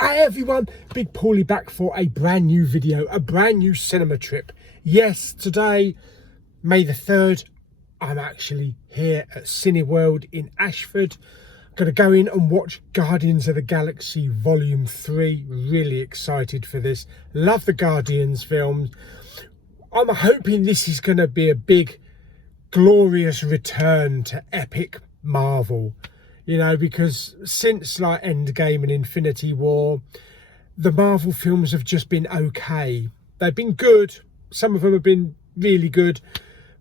Hi everyone, Big Pauly back for a brand new video, a brand new cinema trip. Yes, today, May the 3rd, I'm actually here at Cineworld in Ashford. I'm going to go in and watch Guardians of the Galaxy Volume 3. Really excited for this. Love the Guardians films. I'm hoping this is going to be a big, glorious return to epic Marvel. You know, because since like Endgame and Infinity War, the Marvel films have just been okay. They've been good. Some of them have been really good.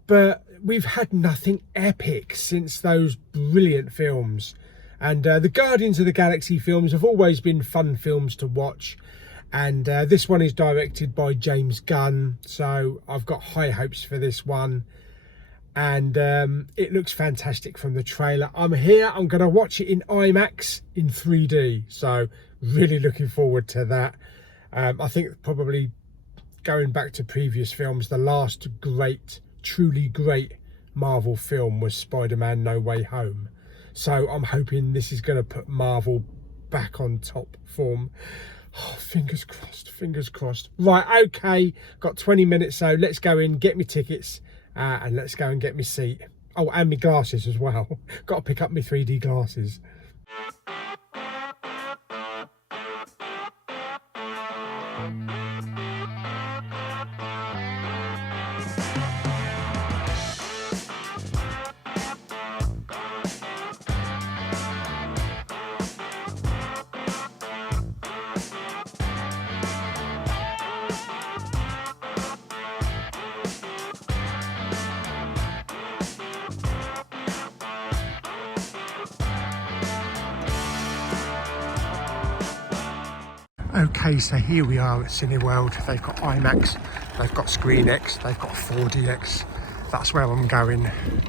But we've had nothing epic since those brilliant films. And the Guardians of the Galaxy films have always been fun films to watch. And this one is directed by James Gunn. So I've got high hopes for this one. And it looks fantastic from the trailer. I'm here, I'm going to watch it in IMAX in 3D, so really looking forward to that. I think probably going back to previous films, the last great, truly great Marvel film was Spider-Man No Way Home. So I'm hoping this is going to put Marvel back on top form. Oh, fingers crossed, fingers crossed. Right, okay, got 20 minutes, so let's go in, get me tickets. And let's go and get me seat. Oh, and my glasses as well. Got to pick up my 3D glasses. Okay, so here we are at Cineworld. They've got IMAX, they've got ScreenX, they've got 4DX. That's where I'm going,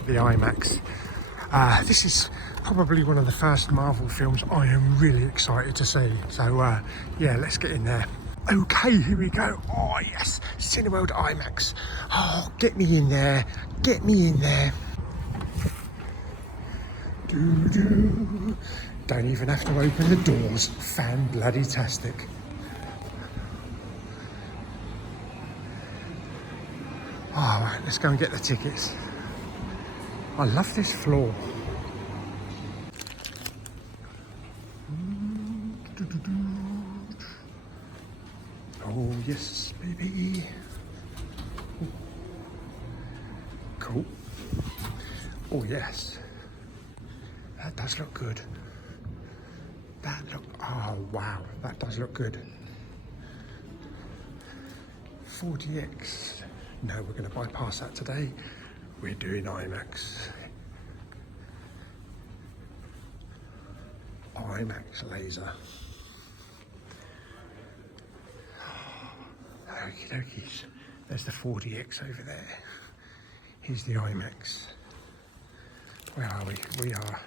the IMAX. This is probably one of the first Marvel films I am really excited to see. So yeah, let's get in there. Okay, here we go. Oh yes, Cineworld IMAX. Oh, get me in there, get me in there. Doo-doo. Don't even have to open the doors. Fan-bloody-tastic. All right, let's go and get the tickets. I love this floor. Oh yes, baby. Cool. Oh yes. That does look good. Oh wow, that does look good. 4DX. No, we're going to bypass that today. We're doing IMAX. IMAX laser. Okie dokies. There's the 4DX over there. Here's the IMAX. Where are we? We are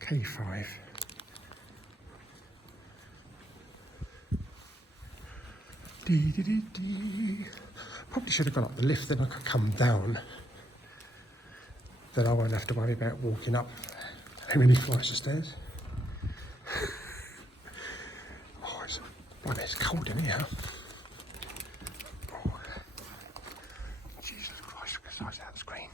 K5. Probably should have gone up the lift, then I could come down. Then I won't have to worry about walking up how many flights of stairs. Oh, it's cold in here. Oh. Jesus Christ, look at the size of that screen.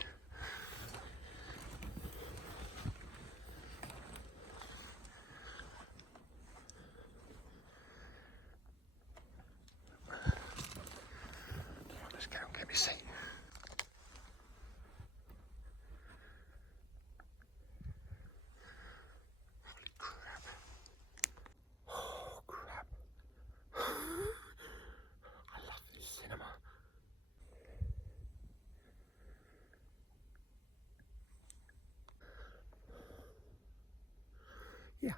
Yeah,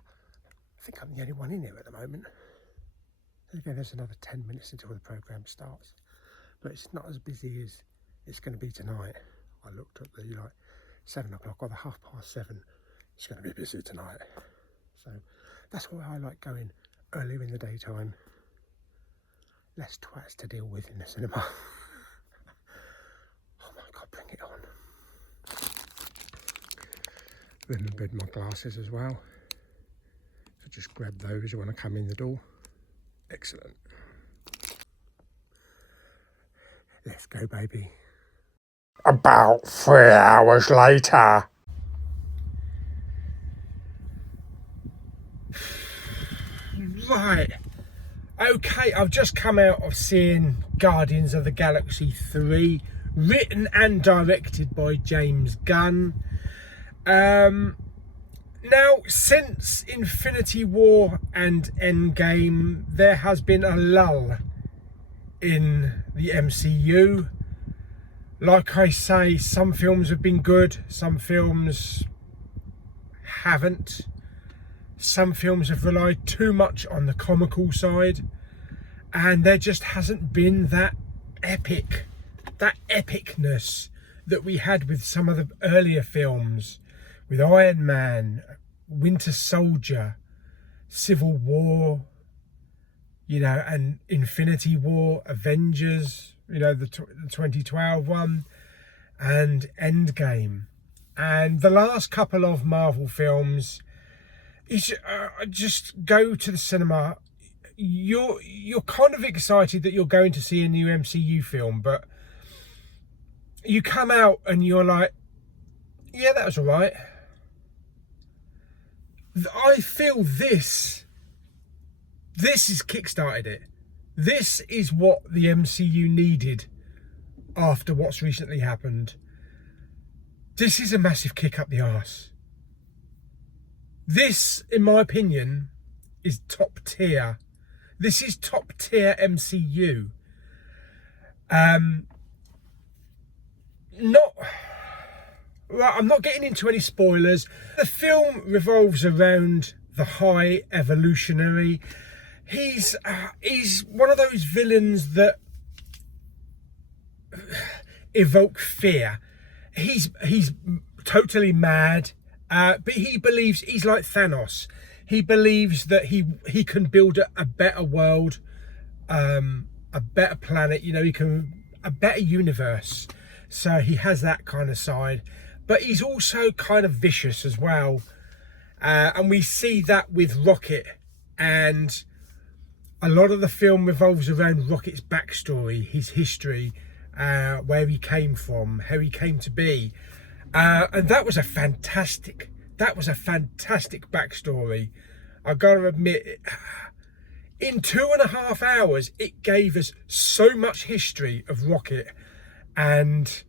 I think I'm the only one in here at the moment. Again, there's another 10 minutes until the programme starts, but it's not as busy as it's going to be tonight. I looked at the 7 o'clock or the 7:30. It's going to be busy tonight, so that's why I like going earlier in the daytime. Less twats to deal with in the cinema. Oh my God, bring it on. Remembered my glasses as well. I just grab those when I come in the door. Excellent. Let's go, baby. About 3 hours later. Right. Okay, I've just come out of seeing Guardians of the Galaxy 3, written and directed by James Gunn. Now, since Infinity War and Endgame, there has been a lull in the MCU. Like I say, some films have been good, some films haven't. Some films have relied too much on the comical side, and there just hasn't been that epicness that we had with some of the earlier films, with Iron Man, Winter Soldier, Civil War, you know, and Infinity War, Avengers, you know, the 2012 one, and Endgame. And the last couple of Marvel films is just go to the cinema. You're kind of excited that you're going to see a new MCU film, but you come out and you're like, yeah, that was all right. I feel this has kickstarted it. This is what the MCU needed after what's recently happened. This is a massive kick up the arse. This, in my opinion, is top tier. This is top tier MCU. I'm not getting into any spoilers. The film revolves around the High Evolutionary. He's one of those villains that evoke fear. He's totally mad. But he believes he's like Thanos. He believes that he can build a better world, a better planet, you know, a better universe. So he has that kind of side. But he's also kind of vicious as well. And we see that with Rocket. And a lot of the film revolves around Rocket's backstory, his history, where he came from, how he came to be. And that was a fantastic backstory. I've got to admit, in 2.5 hours, it gave us so much history of Rocket and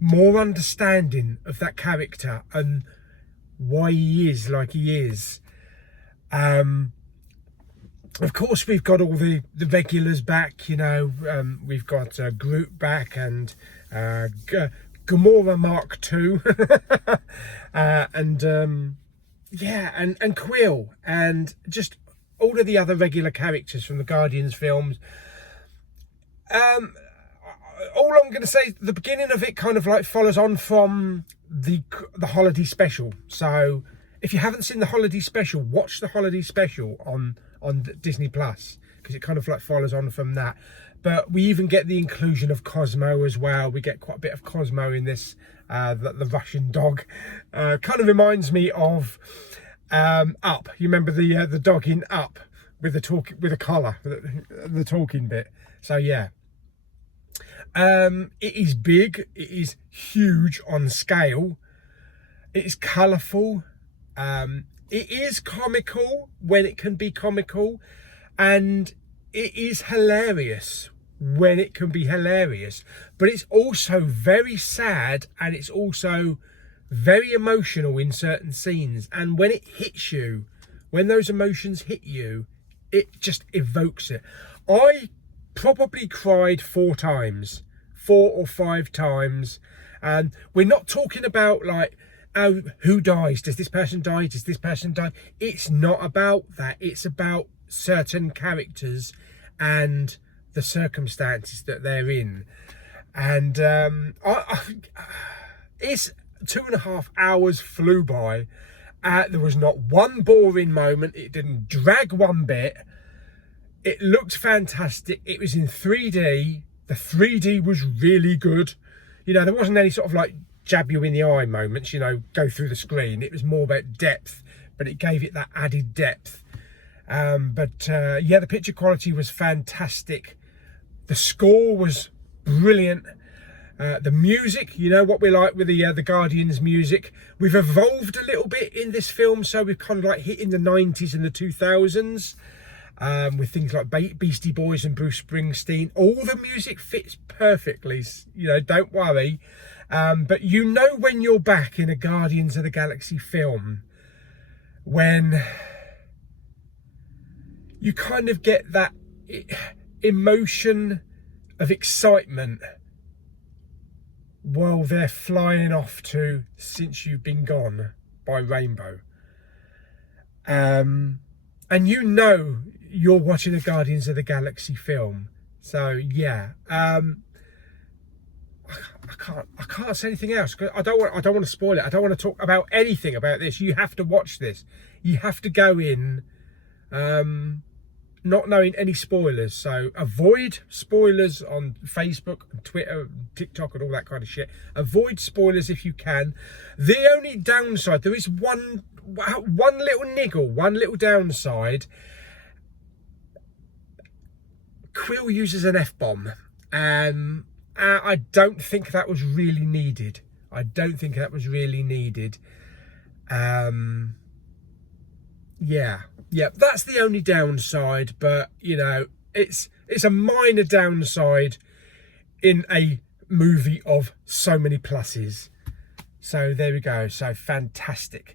more understanding of that character and why he is like he is. Of course, we've got all the regulars back, you know. We've got Groot back and Gamora Mark II, and Quill, and just all of the other regular characters from the Guardians films. All I'm going to say, the beginning of it kind of like follows on from the holiday special. So if you haven't seen the holiday special, watch the holiday special on Disney Plus, because it kind of like follows on from that. But we even get the inclusion of Cosmo as well. We get quite a bit of Cosmo in this, the Russian dog. Kind of reminds me of Up. You remember the dog in Up with a collar, the talking bit. So yeah. It is big. It is huge on scale. It is colourful. It is comical when it can be comical, and it is hilarious when it can be hilarious, but it's also very sad, and it's also very emotional in certain scenes. And when it hits you, when those emotions hit you, it just evokes it. I probably cried 4 or 5 times, and we're not talking about like, oh, who dies? Does this person die? Does this person die? It's not about that. It's about certain characters and the circumstances that they're in. And it's 2.5 hours flew by. There was not one boring moment. It didn't drag one bit. It looked fantastic. It was in 3D. The 3D was really good. You know, there wasn't any sort of like jab you in the eye moments, you know, go through the screen. It was more about depth, but it gave it that added depth. Yeah, the picture quality was fantastic. The score was brilliant. The music, you know what we like with the Guardians music. We've evolved a little bit in this film, so we've kind of like hit in the 90s and the 2000s with things like Beastie Boys and Bruce Springsteen. All the music fits perfectly, you know, don't worry. But you know when you're back in a Guardians of the Galaxy film, when you kind of get that emotion of excitement while they're flying off to Since You've Been Gone by Rainbow. And you know you're watching a Guardians of the Galaxy film. So yeah, I can't say anything else. I don't want to spoil it. I don't want to talk about anything about this. You have to watch this. You have to go in not knowing any spoilers, so avoid spoilers on Facebook and Twitter, TikTok and all that kind of shit. Avoid spoilers if you can. The only downside, there is one little niggle, one little downside. Quill uses an F-bomb, and I don't think that was really needed. I don't think that was really needed. Yeah, that's the only downside, but you know, it's a minor downside in a movie of so many pluses. So there we go. So fantastic.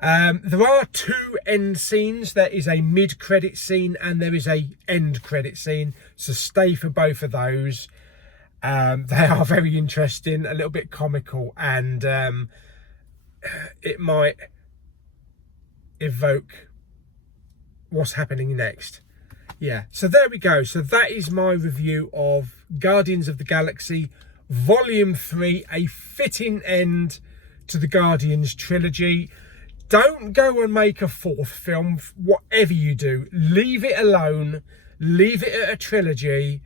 There are two end scenes. There is a mid-credit scene and there is a end credit scene. So stay for both of those. They are very interesting, a little bit comical, and it might evoke what's happening next. Yeah, so there we go. So that is my review of Guardians of the Galaxy Volume 3, a fitting end to the Guardians trilogy. Don't go and make a fourth film. Whatever you do, leave it alone. Leave it at a trilogy,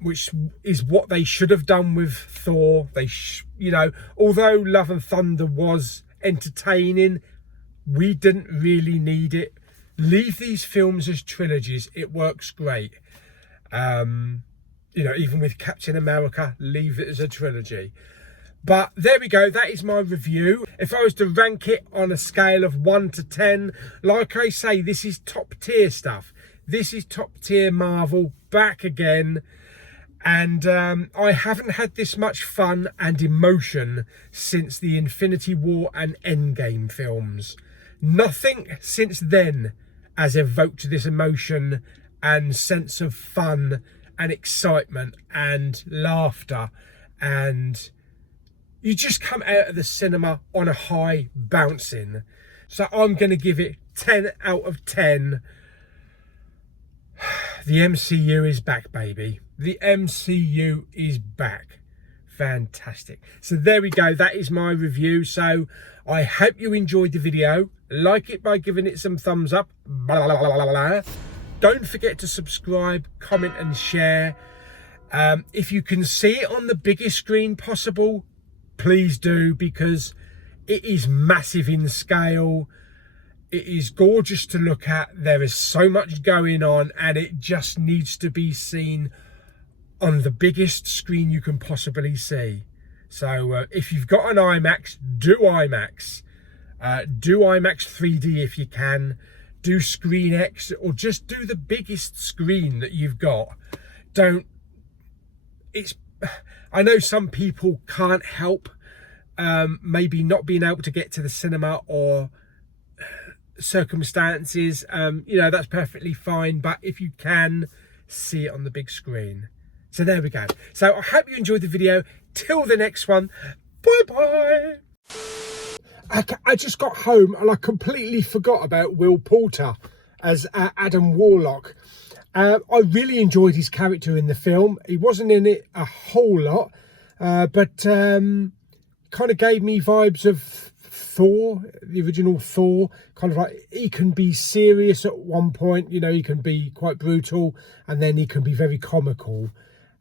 which is what they should have done with Thor. You know, although Love and Thunder was entertaining, we didn't really need it. Leave these films as trilogies. It works great. You know, even with Captain America, leave it as a trilogy. But there we go. That is my review. If I was to rank it on a scale of 1 to 10, like I say, this is top tier stuff. This is top tier Marvel back again. And I haven't had this much fun and emotion since the Infinity War and Endgame films. Nothing since then has evoked this emotion and sense of fun and excitement and laughter, and you just come out of the cinema on a high, bouncing. So I'm going to give it 10 out of 10. The MCU is back, baby. The MCU is back. Fantastic. So there we go. That is my review. So I hope you enjoyed the video. Like it by giving it some thumbs up. Blah, blah, blah, blah, blah. Don't forget to subscribe, comment and share. If you can see it on the biggest screen possible, please do, because it is massive in scale. It is gorgeous to look at. There is so much going on and it just needs to be seen on the biggest screen you can possibly see. So if you've got an IMAX, do IMAX. Do IMAX 3D if you can. Do Screen X, or just do the biggest screen that you've got. I know some people can't help maybe not being able to get to the cinema or circumstances. You know, that's perfectly fine, but if you can, see it on the big screen. So there we go. So I hope you enjoyed the video. Till the next one, bye bye. I just got home and I completely forgot about Will Poulter as Adam Warlock. I really enjoyed his character in the film. He wasn't in it a whole lot, but kind of gave me vibes of Thor, the original Thor. Kind of like, he can be serious at one point, you know, he can be quite brutal, and then he can be very comical.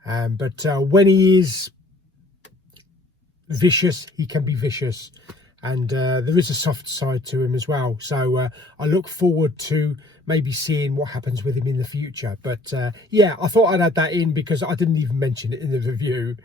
But when he is vicious, he can be vicious. and there is a soft side to him as well. So I look forward to maybe seeing what happens with him in the future. But yeah, I thought I'd add that in because I didn't even mention it in the review.